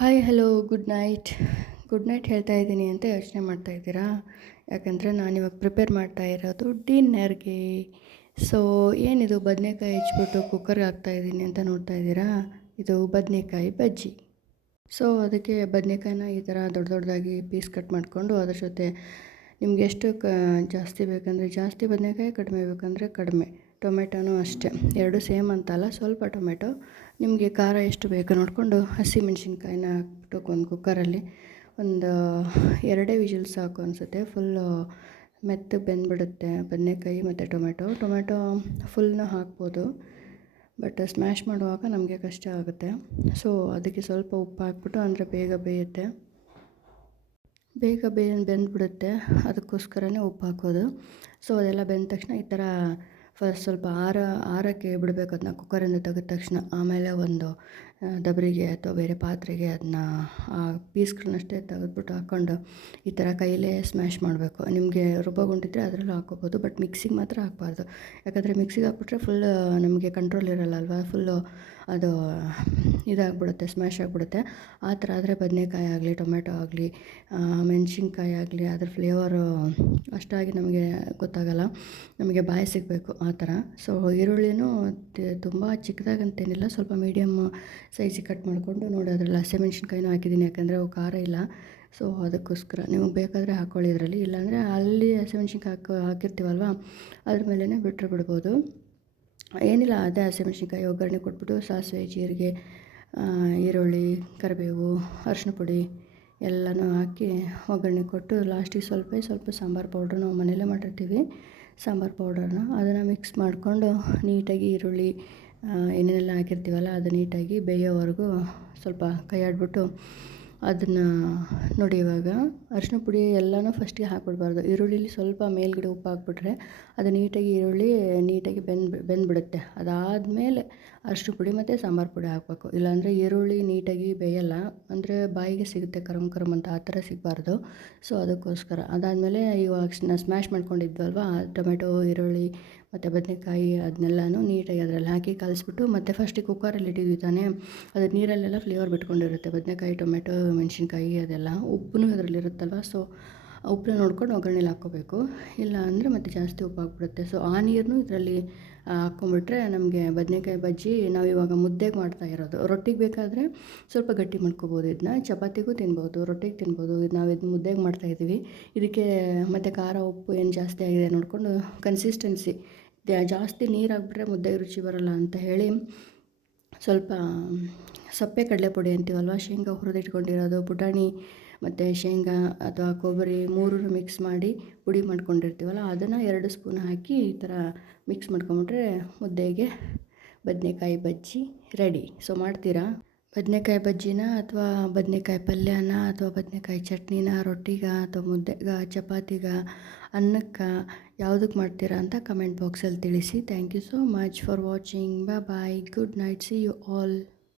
Hi hello good night ಹೇಳ್ತಾ ಇದ್ದೀನಿ ಅಂತ ಯೋಚನೆ ಮಾಡ್ತಾ ಇದ್ದೀರಾ? ಯಾಕಂದರೆ ನಾನಿವಾಗ ಪ್ರಿಪೇರ್ ಮಾಡ್ತಾ ಇರೋದು ಡಿನ್ನರ್ಗೆ. ಸೊ ಏನಿದು ಬದನೇಕಾಯಿ ಹೆಚ್ಚಿಬಿಟ್ಟು ಕುಕ್ಕರ್ಗೆ ಹಾಕ್ತಾಯಿದ್ದೀನಿ ಅಂತ ನೋಡ್ತಾ ಇದ್ದೀರಾ? ಇದು ಬದನೇಕಾಯಿ ಬಜ್ಜಿ. ಸೊ ಅದಕ್ಕೆ ಬದನೇಕಾಯಿನ ಈ ಥರ ದೊಡ್ಡ ದೊಡ್ಡದಾಗಿ ಪೀಸ್ ಕಟ್ ಮಾಡಿಕೊಂಡು ಅದ್ರ ಜೊತೆ ನಿಮ್ಗೆ ಎಷ್ಟು ಜಾಸ್ತಿ ಬೇಕಂದರೆ ಜಾಸ್ತಿ ಬದನೇಕಾಯಿ, ಕಡಿಮೆ ಬೇಕಂದರೆ ಕಡಿಮೆ. ಟೊಮೆಟೊನೂ ಅಷ್ಟೇ, ಎರಡು ಸೇಮ್ ಅಂತಲ್ಲ, ಸ್ವಲ್ಪ ಟೊಮೆಟೊ ನಿಮಗೆ ಖಾರ ಎಷ್ಟು ಬೇಕೋ ನೋಡಿಕೊಂಡು ಹಸಿಮೆಣ್ಸಿನ್ಕಾಯಿನ ಹಾಕ್ಬಿಟ್ಟು ಒಂದು ಕುಕ್ಕರಲ್ಲಿ ಒಂದು 2 ವಿಷಲ್ ಸಾಕು ಅನಿಸುತ್ತೆ. ಫುಲ್ಲು ಮೆತ್ತಗೆ ಬೆಂದ್ಬಿಡುತ್ತೆ ಬದನೇಕಾಯಿ ಮತ್ತು ಟೊಮೆಟೊ ಫುಲ್ನ ಹಾಕ್ಬೋದು, ಬಟ್ ಸ್ಮ್ಯಾಶ್ ಮಾಡುವಾಗ ನಮಗೆ ಕಷ್ಟ ಆಗುತ್ತೆ. ಸೊ ಅದಕ್ಕೆ ಸ್ವಲ್ಪ ಉಪ್ಪು ಹಾಕ್ಬಿಟ್ಟು, ಅಂದರೆ ಬೇಗ ಬೇಯುತ್ತೆ, ಬೆಂದ್ಬಿಡುತ್ತೆ, ಅದಕ್ಕೋಸ್ಕರನೇ ಉಪ್ಪು ಹಾಕೋದು. ಸೊ ಅದೆಲ್ಲ ಬೆಂದ ತಕ್ಷಣ ಈ ಥರ ಫಸ್ಟ್ ಸ್ವಲ್ಪ ಆರಕ್ಕೆ ಬಿಡಬೇಕು ಅದನ್ನ ಕುಕ್ಕರಿಂದ ತೆಗೆದ ತಕ್ಷಣ. ಆಮೇಲೆ ಒಂದು ದಬರಿಗೆ ಅಥವಾ ಬೇರೆ ಪಾತ್ರೆಗೆ ಅದನ್ನ ಆ ಪೀಸ್ಗಳನ್ನಷ್ಟೇ ತೆಗೆದ್ಬಿಟ್ಟು ಹಾಕ್ಕೊಂಡು ಈ ಥರ ಕೈಯಲ್ಲೇ ಸ್ಮ್ಯಾಶ್ ಮಾಡಬೇಕು. ನಿಮಗೆ ರುಬ್ಬೋಗುಂಡಿದ್ರೆ ಅದರಲ್ಲೂ ಹಾಕ್ಕೋಬೋದು, ಬಟ್ ಮಿಕ್ಸಿಗೆ ಮಾತ್ರ ಹಾಕಬಾರ್ದು. ಯಾಕಂದರೆ ಮಿಕ್ಸಿಗೆ ಹಾಕ್ಬಿಟ್ರೆ ಫುಲ್ ನಮಗೆ ಕಂಟ್ರೋಲ್ ಇರಲ್ಲ ಅಲ್ವಾ, ಫುಲ್ಲು ಅದು ಇದಾಗ್ಬಿಡುತ್ತೆ, ಸ್ಮ್ಯಾಶ್ ಆಗಿಬಿಡುತ್ತೆ. ಆ ಥರ ಆದರೆ ಬದನೇಕಾಯಿ ಆಗಲಿ, ಟೊಮೆಟೊ ಆಗಲಿ, ಮೆಣಸಿನ್ಕಾಯಿ ಆಗಲಿ ಅದ್ರ ಫ್ಲೇವರು ಅಷ್ಟಾಗಿ ನಮಗೆ ಗೊತ್ತಾಗಲ್ಲ, ನಮಗೆ ಬಾಯಿ ಸಿಗಬೇಕು ಆ ಥರ. ಸೊ ಈರುಳ್ಳಿನೂ ತುಂಬ ಚಿಕ್ಕದಾಗಂತೇನಿಲ್ಲ, ಸ್ವಲ್ಪ ಮೀಡಿಯಮ್ ಸೈಜಿಗೆ ಕಟ್ ಮಾಡಿಕೊಂಡು ನೋಡಿ, ಅದರಲ್ಲಿ ಹಸಿಮೆಣ್ಸಿನ್ಕಾಯಿನೂ ಹಾಕಿದ್ದೀನಿ, ಯಾಕಂದರೆ ಅವು ಖಾರ ಇಲ್ಲ. ಸೊ ಅದಕ್ಕೋಸ್ಕರ ನಿಮಗೆ ಬೇಕಾದರೆ ಹಾಕ್ಕೊಳ್ಳಿ ಇದರಲ್ಲಿ, ಇಲ್ಲಾಂದರೆ ಅಲ್ಲಿ ಹಸಿಮೆಣ್ಸಿನ್ಕಾಯಿ ಹಾಕಿರ್ತೀವಲ್ವ ಅದ್ರ ಮೇಲೇ ಬಿಡ್ಬೋದು. ಏನಿಲ್ಲ, ಅದೇ ಹಸಿಮೆಣ್ಸಿನ್ಕಾಯಿ ಒಗ್ಗರಣೆ ಕೊಟ್ಬಿಟ್ಟು ಸಾಸಿವೆ, ಜೀರಿಗೆ, ಈರುಳ್ಳಿ, ಕರಿಬೇವು, ಅರಿಶಿನ ಪುಡಿ ಎಲ್ಲನೂ ಹಾಕಿ ಒಗ್ಗರಣೆ ಕೊಟ್ಟು ಲಾಸ್ಟಿಗೆ ಸ್ವಲ್ಪ ಸಾಂಬಾರು ಪೌಡ್ರ್ ನಾವು ಮನೆಯಲ್ಲೇ ಮಾಡಿರ್ತೀವಿ, ಸಾಂಬಾರು ಪೌಡರ್ನ ಅದನ್ನು ಮಿಕ್ಸ್ ಮಾಡಿಕೊಂಡು ನೀಟಾಗಿ ಈರುಳ್ಳಿ ಏನೇನೆಲ್ಲ ಹಾಕಿರ್ತೀವಲ್ಲ ಅದು ನೀಟಾಗಿ ಬೇಯೋವರೆಗೂ ಸ್ವಲ್ಪ ಕೈ ಆಡಿಬಿಟ್ಟು ಅದನ್ನು ನೋಡಿ. ಇವಾಗ ಅರಿಶಿನ ಪುಡಿ ಎಲ್ಲನೂ ಫಸ್ಟಿಗೆ ಹಾಕ್ಬಿಡ್ಬಾರ್ದು. ಈರುಳ್ಳಿಲಿ ಸ್ವಲ್ಪ ಮೇಲ್ಗಡೆ ಉಪ್ಪು ಹಾಕ್ಬಿಟ್ರೆ ಅದು ನೀಟಾಗಿ ನೀಟಾಗಿ ಬೆಂದ್ಬಿಡುತ್ತೆ. ಅದಾದಮೇಲೆ ಅರಿಶಿನ ಪುಡಿ ಮತ್ತು ಸಾಂಬಾರು ಪುಡಿ ಹಾಕಬೇಕು, ಇಲ್ಲಾಂದರೆ ಈರುಳ್ಳಿ ನೀಟಾಗಿ ಬೇಯಲ್ಲ, ಅಂದರೆ ಬಾಯಿಗೆ ಸಿಗುತ್ತೆ ಕರಮ್ ಅಂತ, ಆ ಥರ ಸಿಗಬಾರ್ದು. ಸೊ ಅದಕ್ಕೋಸ್ಕರ ಅದಾದಮೇಲೆ ಇವಾಗ ಸ್ಮ್ಯಾಶ್ ಮಾಡ್ಕೊಂಡಿದ್ವಲ್ವ ಟೊಮೆಟೊ, ಈರುಳ್ಳಿ ಮತ್ತು ಬದನೇಕಾಯಿ ಅದನ್ನೆಲ್ಲನೂ ನೀಟಾಗಿ ಅದರಲ್ಲಿ ಹಾಕಿ ಕಲಿಸ್ಬಿಟ್ಟು, ಮತ್ತು ಫಸ್ಟಿಗೆ ಕುಕ್ಕರಲ್ಲಿ ಇಟ್ಟಿದ್ವಿ ತಾನೇ, ಅದು ನೀರಲ್ಲೆಲ್ಲ ಫ್ಲೇವರ್ ಬಿಟ್ಕೊಂಡಿರುತ್ತೆ ಬದನೇಕಾಯಿ, ಟೊಮೆಟೊ, ಮೆಣಸಿನ್ಕಾಯಿ ಅದೆಲ್ಲ, ಉಪ್ಪು ಅದರಲ್ಲಿರುತ್ತಲ್ವ. ಸೊ ಉಪ್ಪನ್ನ ನೋಡ್ಕೊಂಡು ಒಗ್ಗರಣೆಲಿ ಹಾಕ್ಕೋಬೇಕು, ಇಲ್ಲ ಅಂದರೆ ಮತ್ತು ಜಾಸ್ತಿ ಉಪ್ಪು ಹಾಕ್ಬಿಡುತ್ತೆ. ಸೊ ಆ ನೀರನ್ನು ಇದರಲ್ಲಿ ಹಾಕ್ಕೊಂಬಿಟ್ರೆ ನಮಗೆ ಬದನೇಕಾಯಿ ಬಜ್ಜಿ ನಾವು ಇವಾಗ ಮುದ್ದೆಗೆ ಮಾಡ್ತಾ ಇರೋದು. ರೊಟ್ಟಿಗೆ ಬೇಕಾದರೆ ಸ್ವಲ್ಪ ಗಟ್ಟಿ ಮಾಡ್ಕೊಬೋದು, ಇದನ್ನ ಚಪಾತಿಗೂ ತಿನ್ಬೋದು, ರೊಟ್ಟಿಗೆ ತಿನ್ಬೋದು. ನಾವು ಇದು ಮುದ್ದೆಗೆ ಮಾಡ್ತಾಯಿದ್ದೀವಿ. ಇದಕ್ಕೆ ಮತ್ತು ಖಾರ ಉಪ್ಪು ಏನು ಜಾಸ್ತಿ ಆಗಿದೆ ನೋಡಿಕೊಂಡು ಕನ್ಸಿಸ್ಟೆನ್ಸಿ ಜಾಸ್ತಿ ನೀರಾಗಿಬಿಟ್ರೆ ಮುದ್ದೆಗೆ ರುಚಿ ಬರೋಲ್ಲ ಅಂತ ಹೇಳಿ ಸ್ವಲ್ಪ ಸಪ್ಪೆ ಕಡಲೆಪುಡಿ ಅಂತೀವಲ್ವ, ಶೇಂಗಾ ಹುರಿದಿಟ್ಕೊಂಡಿರೋದು, ಪುಟಾಣಿ ಮತ್ತು ಶೇಂಗಾ ಅಥವಾ ಕೊಬ್ಬರಿ ಮೂರನ್ನು ಮಿಕ್ಸ್ ಮಾಡಿ ಪುಡಿ ಮಾಡ್ಕೊಂಡಿರ್ತೀವಲ್ಲ ಅದನ್ನು 2 ಸ್ಪೂನ್ ಹಾಕಿ ಈ ಥರ ಮಿಕ್ಸ್ ಮಾಡ್ಕೊಂಬಿಟ್ರೆ ಮುದ್ದೆಗೆ ಬದನೇಕಾಯಿ ಬಜ್ಜಿ ರೆಡಿ. ಸೊ ಮಾಡ್ತೀರಾ? ಬದನೇಕಾಯಿ ಬಜ್ಜಿನ ಅಥವಾ ಬದನೇಕಾಯಿ ಪಲ್ಯನ ಅಥವಾ ಬದನೇಕಾಯಿ ಚಟ್ನಿನ ರೊಟ್ಟಿಗೆ ಅಥವಾ ಮುದ್ದೆಗೆ, ಚಪಾತಿಗೆ, ಅನ್ನಕ್ಕೆ ಯಾವುದಕ್ಕೆ ಮಾಡ್ತೀರಾ ಅಂತ ಕಮೆಂಟ್ ಬಾಕ್ಸಲ್ಲಿ ತಿಳಿಸಿ. Thank you so much for watching. Bye, good night, see you all.